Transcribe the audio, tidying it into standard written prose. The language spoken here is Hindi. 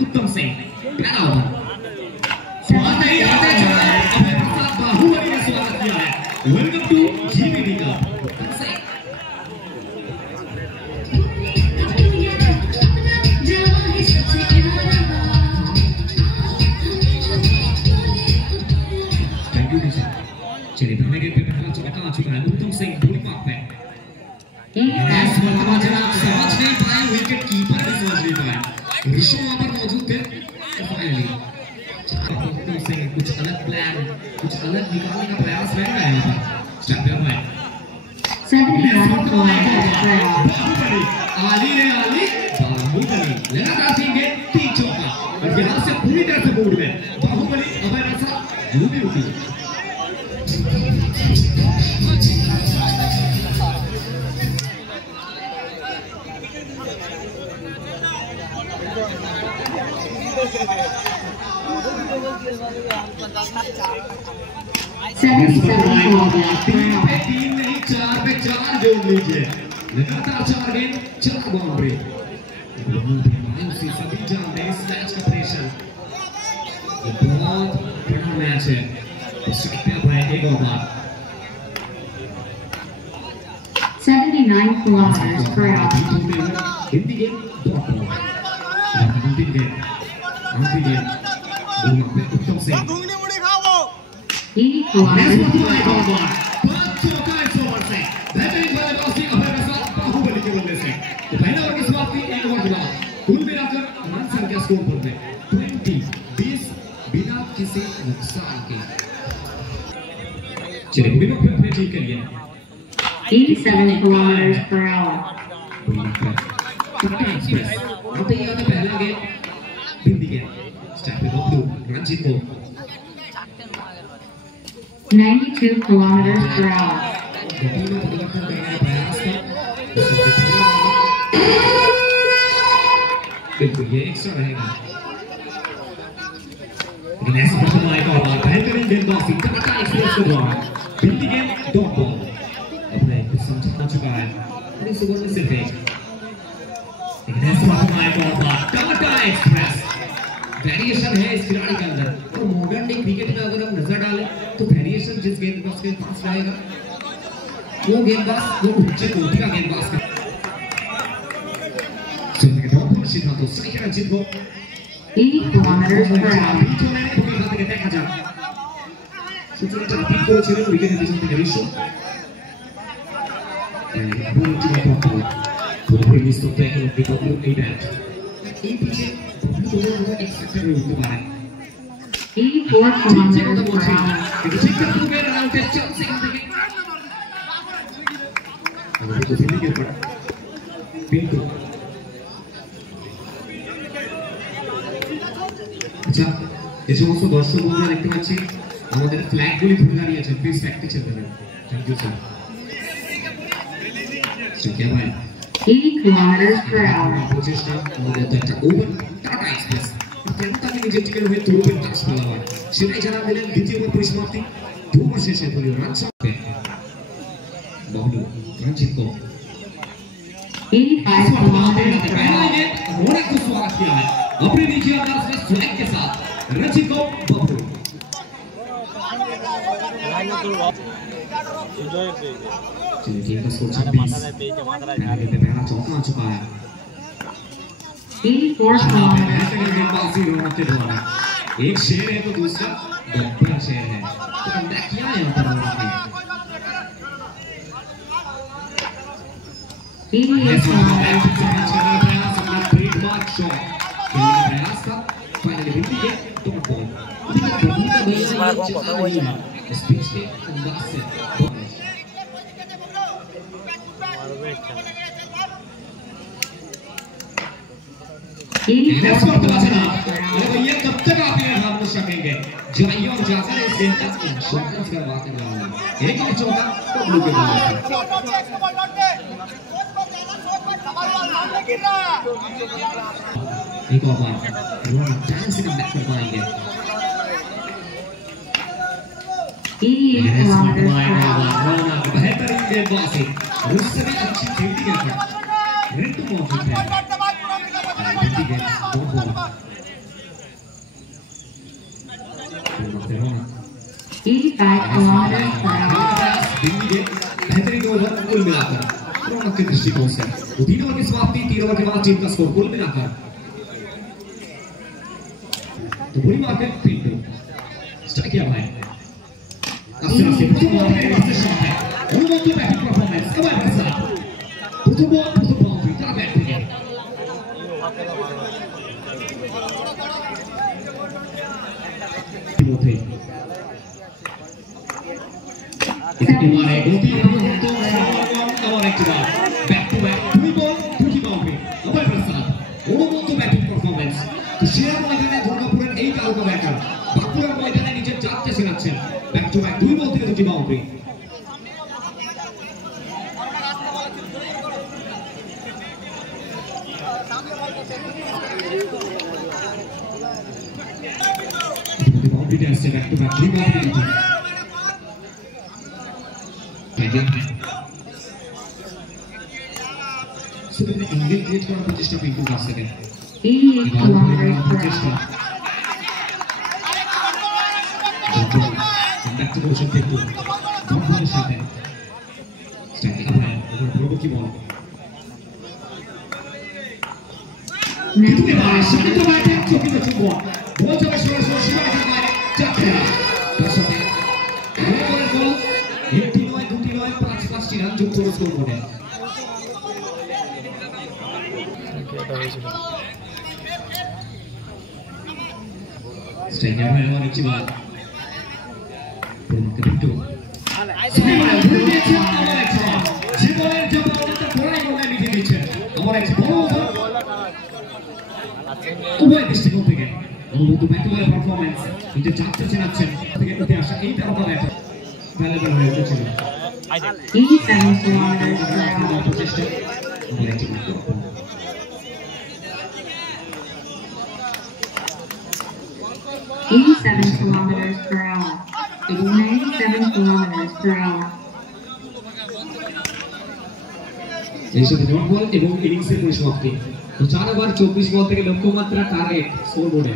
उत्तम सिंह स्वागत है बाहुबली ने स्वागत किया है। वेलकम टू जीबीडी का थैंक यू टीचर। चलिए पहले गेम पे पहला चौका आ चुका है उत्तम सिंह बॉल पाक पे जनाब समझ नहीं पाए विकेट कीपर भी समझ नहीं पाए ऋषभ वहां पर मौजूद थे फाइनली से कुछ अलग प्लान कुछ अलग निकालने का प्रयास रहेगा यहाँ पर स्टेप अप है आली ने आली बाहुबली लगातार 3 गेंद 3 चौका और यहाँ से पूरी तरह से बोर्ड में बाहुबली अभय रसा जो भी उठी तीन नहीं 4 पे 4 जोड़ लीजिए लगातार 4 गेंद 4 बाउंड्री सभी जानते हैं इस मैच का प्रेशर ये बहुत बड़ा मैच है एक और बार 79 kilometers per hour. Hindi game उत्तम सिंह 80 kilometers per hour. बेहतरीन बल्लेबाजी अभय रसा बाहुबली के बल्ले से तो पहले ओवर की समाप्ति 1 ओवर के बाद कुल मिलाकर रन संख्या स्कोर पर में 20 बिना किसी नुकसान के। चलिए पूरी वक्त अपने टीम के लिए 87 kilometers per hour. एक्सप्रेस आते ही आता पहला गेम हिंदी गेम स्टेप पे बबलू रंजीत को 92 kilometers per hour. गति में परिवर्तन करने का प्रयास था बिल्कुल ये एक्स्ट्रा रहेगा लेकिन ऐसा प्रथम आएगा और बेहतरीन गेंदबाजी टाटा एक्सप्रेस के द्वारा हिंदी गेम डॉट बॉल अपने कुछ समझा चुका है और इस ओवर में सिर्फ एक लेकिन ऐसा प्रथम आएगा और टाटा एक्सप्रेस वेरिएशन है इस खिलाड़ी के अंदर और मॉडर्न डे क्रिकेट में अगर हम नजर डालें तो वेरिएशन जिस गेंदबाज के पास रहेगा वो गेंदबाज वो उच्च कोटि का गेंदबाज का सुनने के बहुत सीधा तो सही है रंजीत को 80 kilometers per hour. बीच में पूरी बात के देखा जा सुचना चाहती को चले विकेट के बीच में रिशो बॉल टू द टॉप पूरी list of taking of the W a bat ये पीछे तो एक सेक्टर में उठे बाहर 84 kilometers per hour. ठीक है तो मेरा आउट है चल से देखिए अब तो फिर के पड़ा बिल्कुल আচ্ছা এই সমস্ত দর্শক বন্ধুরা দেখতে পাচ্ছি আমাদের ফ্ল্যাগগুলি ধরে দাঁড়িয়ে আছে প্লিজ ফ্ল্যাগটি ছেড়ে দেবেন থ্যাংক ইউ স্যার ঠিক আছে ভাই 80 kilometers per hour. প্রচেষ্টা আমাদের একটা ওভার টাটা এক্সপ্রেস তাকে নিজের টিকেট হয়ে তুলবেন টাচ খেলা হয় সেটাই জানা দিলেন দ্বিতীয় ওভার পরিসমাপ্তি 2 ওভার শেষে দলীয় রান সংখ্যা বাবলু रंजीत को 85 kilometers per hour. रोने को स्वागत किया है अपने नीचे अंदाज में स्ट्राइक के साथ रंजीत को बबलू चलिए टीम का स्कोर 26 पहला चौका आ चुका है 84 kilometers per hour. एक शेर है तो दूसरा गब्बर शेर है तो कमबैक किया है यहाँ पर आपने 88 kilometers per hour. Trademark shot खेलने का प्रयास था फाइनली हिंदी के डॉट बॉल इस बार वो पता वही है इस पिच के अंदाज से ये कब तक आप ये खामोश रखेंगे करेंगे जाइयो जाकर इस गेम का इंश्योरेंस करवाते हैं एक ही चौका तो ब्लू के बॉल एक और बार रोना चांस से कम कर पाएंगे रोना बेहतरीन गेंदबाजी उससे भी अच्छी फील्डिंग है रेड मौजूद है बेहतरीन ओवर कुल मिलाकर रोना के दृष्टिकोण से तीन ओवर की समाप्ति 3 ओवर के बाद टीम का स्कोर कुल मिलाकर तो बुरी मार के पिंटू स्ट्राइक किया भाई Astra se puso por el este shot है और वो तो बैटिंग परफॉर्मेंस कमाल के साथ पुट बॉल फिर बैट पे मोथे इसके मारे गोती हम तो और एक बार बैक टू बैक দুই বল দুটি বাউন্ডারি কমাল के साथ और वो तो बैटिंग परफॉर्मेंस तो শেয়ার ময়দানে দুর্গাপুরের এই কালকা ব্যাটার বাঁকুড়ার ময়দানে নিজের জাতটা শেখাচ্ছেন बैक टू बैक দুই বল থেকে দুটি বাউন্ডারি দুটি বাউন্ডারি আসছে बैक टू बैक দুই বাউন্ডারি সুবিধা ইংলিশ ক্রিয়েট করার প্রচেষ্টা পিন্টু কাছ থেকে প্রচেষ্টা बैक टू पोजीशन पे बॉल साथ है स्ट्राइक अप है और प्रोबो की बॉल शांत बैठे चौकी में चुप बॉल जब शोर सीमा के मारे जाते हैं दर्शक बॉल बॉल एक तीन नॉय दो तीन नॉय पांच टी रन जो थोड़ा स्कोर बोर्ड है स्ट्राइक है और अच्छी बात Pintu. জীবনের জবাবটা পড়াই বলে লিখে দিচ্ছেন আমার এক বড় উভয় দৃষ্টিকোণ থেকে অনুভূত ব্যাটিংয়ের পারফরম্যান্স নিজে চাপতে চেনাচ্ছেন থেকে উঠে আসা এই তারকা ব্যাটার ভ্যালুয়েবল হয়ে উঠেছিল প্রচেষ্টা আমার একটি 87 kilometers per hour. 97 kilometers per hour. এইসব ডট বল এবং ইনিংসের পরিসমাপ্তি তো 4 ওভার 24 বল থেকে লক্ষ্যমাত্রা টার্গেট স্কোর বোর্ডে